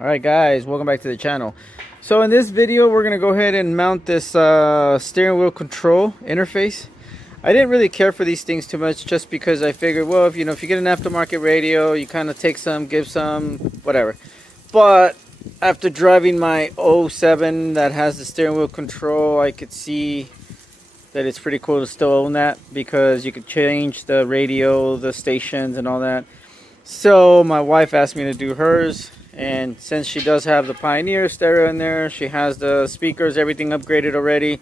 Alright guys, welcome back to the channel. So in this video we're going to go ahead and mount this steering wheel control interface. I didn't really care for these things too much just because I figured, well, if you get an aftermarket radio, you kind of take some, give some, whatever. But after driving my '07 that has the steering wheel control, I could see that it's pretty cool to still own that because you could change the radio, the stations and all that. So my wife asked me to do hers, and since she does have the Pioneer stereo in there, she has the speakers, everything upgraded already.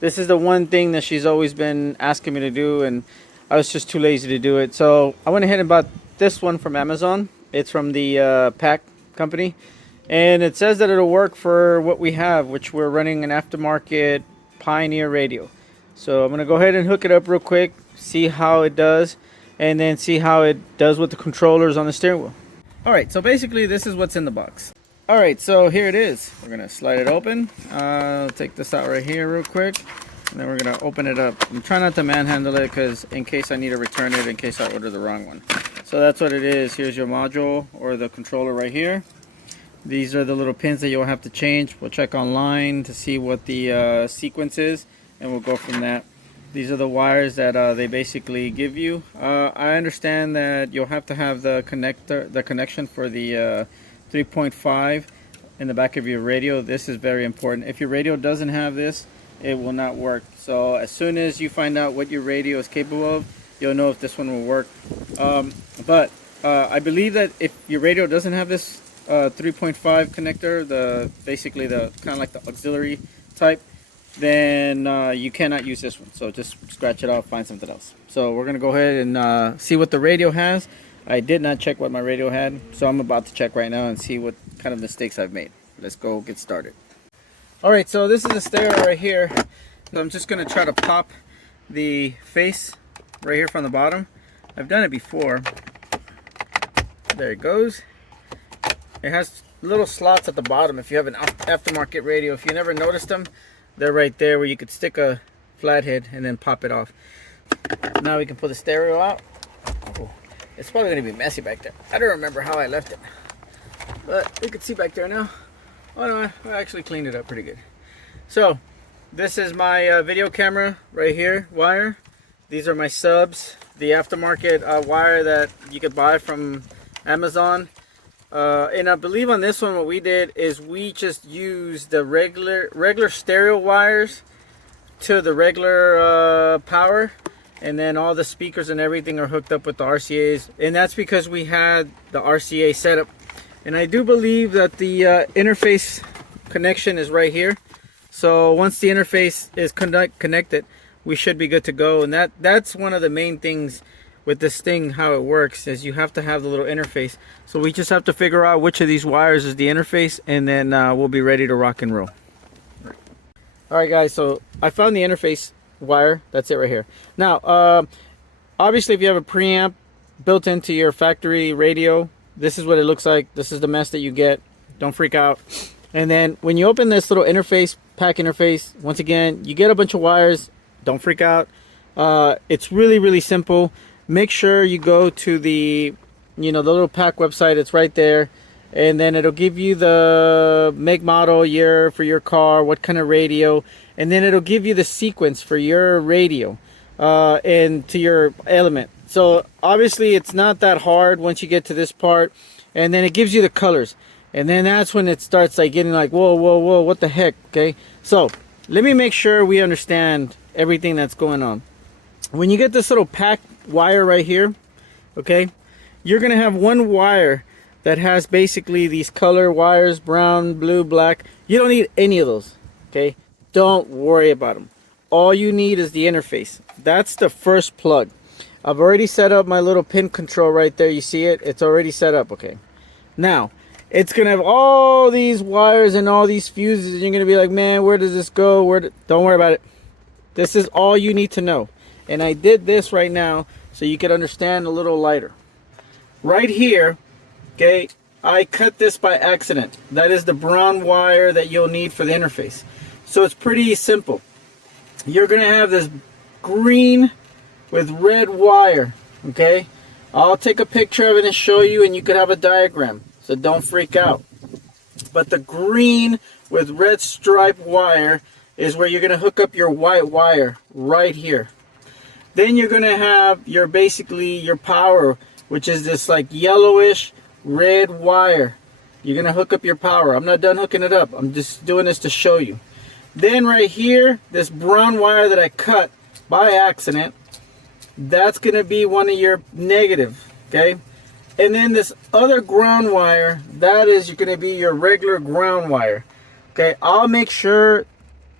This is the one thing that she's always been asking me to do, and I was just too lazy to do it. So I went ahead and bought this one from Amazon. It's from the PAC company, and it says that it'll work for what we have, which we're running an aftermarket Pioneer radio. So I'm gonna go ahead and hook it up real quick, see how it does, and then see how it does with the controllers on the steering wheel. Alright, so basically this is what's in the box. Alright, so here it is. We're going to slide it open. I'll take this out right here real quick. And then we're going to open it up. I'm trying not to manhandle it because in case I need to return it, in case I order the wrong one. So that's what it is. Here's your module or the controller right here. These are the little pins that you'll have to change. We'll check online to see what the sequence is, and we'll go from that. These are the wires that they basically give you. I understand that you'll have to have the connection for the 3.5 in the back of your radio. This is very important. If your radio doesn't have this, it will not work. So as soon as you find out what your radio is capable of, you'll know if this one will work. But I believe that if your radio doesn't have this 3.5 connector, basically the kind of like the auxiliary type, then you cannot use this one. So just scratch it off, find something else. So we're gonna go ahead and see what the radio has. I did not check what my radio had, so I'm about to check right now and see what kind of mistakes I've made. Let's go get started. Alright, so this is the stereo right here. So I'm just gonna try to pop the face right here from the bottom. I've done it before. There it goes. It has little slots at the bottom if you have an aftermarket radio. If you never noticed them, they're right there where you could stick a flathead and then pop it off. Now we can pull the stereo out. Oh, it's probably going to be messy back there. I don't remember how I left it, but you can see back there now. Oh no, I actually cleaned it up pretty good. So this is my video camera right here, wire. These are my subs, the aftermarket wire that you could buy from Amazon. And I believe on this one what we did is we just used the regular stereo wires to the regular power, and then all the speakers and everything are hooked up with the RCAs, and that's because we had the RCA setup. And I do believe that the interface connection is right here. So once the interface is connected, we should be good to go. And that's one of the main things with this thing, how it works is you have to have the little interface. So we just have to figure out which of these wires is the interface, and then we'll be ready to rock and roll. Alright guys, so I found the interface wire. That's it right here. Now obviously if you have a preamp built into your factory radio, this is what it looks like. This is the mess that you get. Don't freak out. And then when you open this little interface, PAC interface, once again you get a bunch of wires. Don't freak out. It's really simple. Make sure you go to the little PAC website. It's right there, and then it'll give you the make, model, year for your car, what kind of radio, and then it'll give you the sequence for your radio and to your element. So obviously it's not that hard once you get to this part, and then it gives you the colors, and then that's when it starts like getting like whoa, what the heck. Okay, so let me make sure we understand everything that's going on. When you get this little PAC wire right here, okay, you're gonna have one wire that has basically these color wires, brown, blue, black. You don't need any of those, okay? Don't worry about them. All you need is the interface. That's the first plug. I've already set up my little pin control right there. You see it? It's already set up, okay? Now it's gonna have all these wires and all these fuses, and you're gonna be like, man, where does this go? Don't worry about it. This is all you need to know. And I did this right now so you could understand a little lighter. Right here, okay, I cut this by accident. That is the brown wire that you'll need for the interface. So it's pretty simple. You're gonna have this green with red wire, okay? I'll take a picture of it and show you, and you could have a diagram. So don't freak out. but the green with red stripe wire is where you're going to hook up your white wire right here. Then you're going to have your basically your power, which is this like yellowish red wire. You're going to hook up your power. I'm not done hooking it up. I'm just doing this to show you. Then right here, this brown wire that I cut by accident, that's going to be one of your negative, okay? And then this other ground wire, that is going to be your regular ground wire. Okay, I'll make sure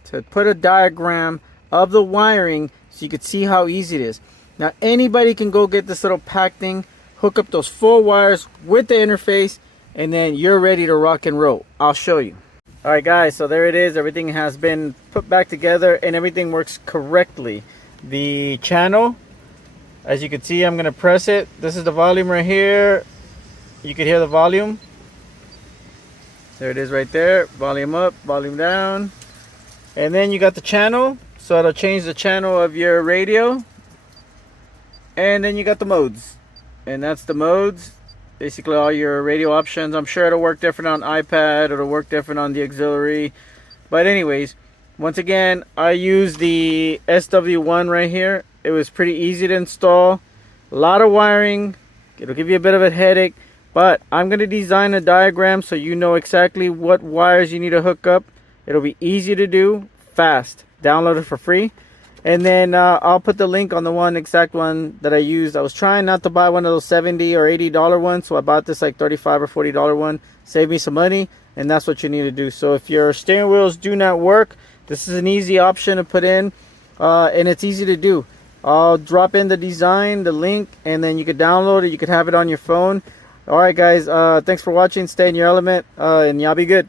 to put a diagram of the wiring so you can see how easy it is. Now anybody can go get this little pack thing, hook up those 4 wires with the interface, and then you're ready to rock and roll. I'll show you. Alright guys, so there it is. Everything has been put back together and everything works correctly. The channel, as you can see, I'm going to press it. This is the volume right here. You can hear the volume. There it is right there. Volume up, volume down. And then you got the channel. So it'll change the channel of your radio. And then you got the modes. And that's the modes. Basically all your radio options. I'm sure it'll work different on iPad. It'll work different on the auxiliary. But anyways, once again, I use the SW1 right here. It was pretty easy to install. A lot of wiring. It'll give you a bit of a headache. But I'm going to design a diagram so you know exactly what wires you need to hook up. It'll be easy to do, fast. Download it for free. And then I'll put the link on the exact one that I used. I was trying not to buy one of those $70 or $80 ones. So I bought this like $35 or $40 one. Save me some money. And that's what you need to do. So if your steering wheels do not work, this is an easy option to put in. And it's easy to do. I'll drop in the design, the link, and then you can download it. You can have it on your phone. Alright guys, thanks for watching. Stay in your element, and y'all be good.